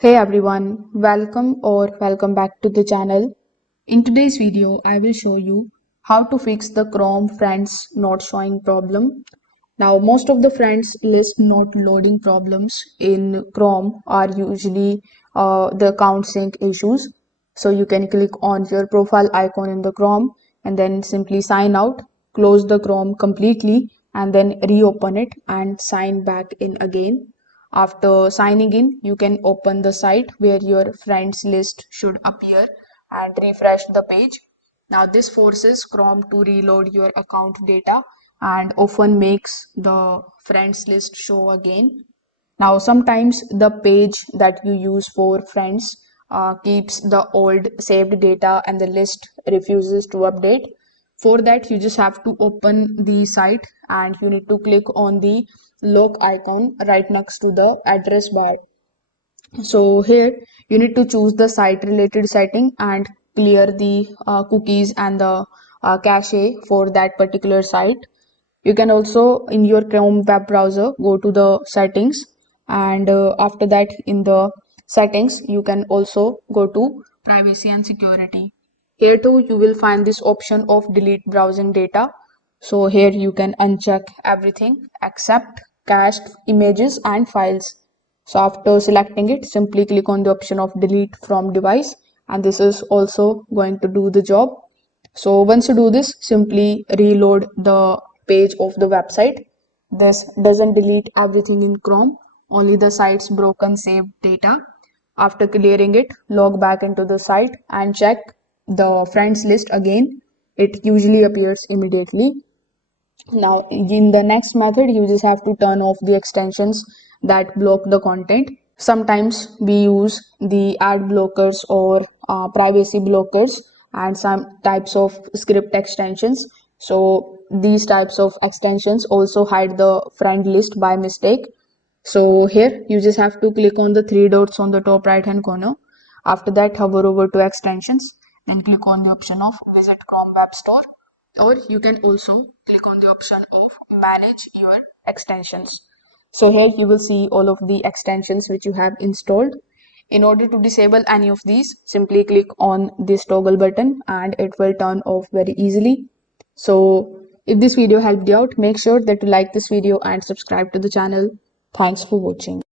Hey everyone, welcome back to the channel. In today's video, I will show you how to fix the Chrome friends not showing problem. Now, most of the friends list not loading problems in Chrome are usually the account sync issues. So you can click on your profile icon in the Chrome and then simply sign out, close the Chrome completely and then reopen it and sign back in again. After signing in, you can open the site where your friends list should appear and refresh the page. Now, this forces Chrome to reload your account data and often makes the friends list show again. Now, sometimes the page that you use for friends keeps the old saved data and the list refuses to update. For that, you just have to open the site and you need to click on the lock icon right next to the address bar. So here you need to choose the site related setting and clear the cookies and the cache for that particular site. You can also in your Chrome web browser go to the settings and after that in the settings you can also go to privacy and security. Here too you will find this option of delete browsing data. So here you can uncheck everything except cached images and files. So after selecting it, simply click on the option of delete from device and this is also going to do the job. So once you do this, simply reload the page of the website. This doesn't delete everything in Chrome, only the site's broken saved data. After clearing it, log back into the site and check the friends list again. It usually appears immediately. Now, in the next method, you just have to turn off the extensions that block the content. Sometimes we use the ad blockers or privacy blockers and some types of script extensions. So these types of extensions also hide the friend list by mistake. So here you just have to click on the three dots on the top right hand corner. After that, hover over to extensions, then click on the option of visit Chrome Web Store, or you can also click on the option of manage your extensions. So here you will see all of the extensions which you have installed. In order to disable any of these, simply click on this toggle button and it will turn off very easily. So if this video helped you out, make sure that you like this video and subscribe to the channel. Thanks for watching.